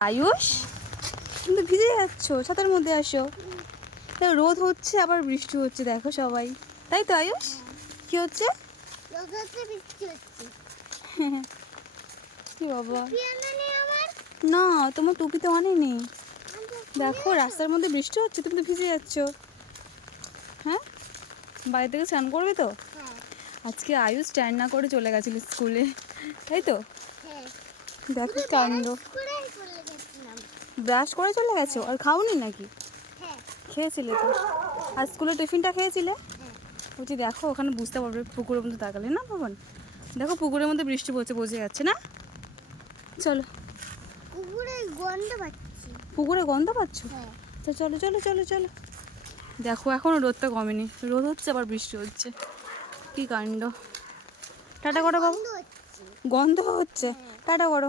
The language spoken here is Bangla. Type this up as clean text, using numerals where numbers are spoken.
আয়ুষ, তুমি তো ভিজে যাচ্ছ, ছাতার মধ্যে আসো। রোদ হচ্ছে আবার বৃষ্টি হচ্ছে, দেখো সবাই। তাই তো আয়ুষ, কি হচ্ছে? কি বাবা, না তোমার টুপি তো আনেনি। দেখো রাস্তার মধ্যে বৃষ্টি হচ্ছে, তুমি তো ভিজে যাচ্ছ। হ্যাঁ, বাড়ি থেকে স্নান করবে তো? আজকে আয়ুষ স্ট্যান্ড না করে চলে গেছিল স্কুলে, তাই তো? দেখো কাণ্ড, ব্রাশ করে চলে গেছো আর খাওনি নাকি? খেয়েছিলে তো, আর স্কুলে টিফিনটা খেয়েছিলে? বলছি দেখো ওখানে বুঝতে পারবে, পুকুরের মধ্যে তাকালে না বাবান, দেখো পুকুরের মধ্যে বৃষ্টি পড়ছে, বোঝা যাচ্ছে না? চলো, পুকুরে গন্ধ পাচ্ছ? তো চলো চলো চলো চলো। দেখো এখনো রোদটা কমেনি, রোদ হচ্ছে আবার বৃষ্টি হচ্ছে, কি কাণ্ড। টাটা করো বাবু, গন্ধ হচ্ছে, টাটা করো।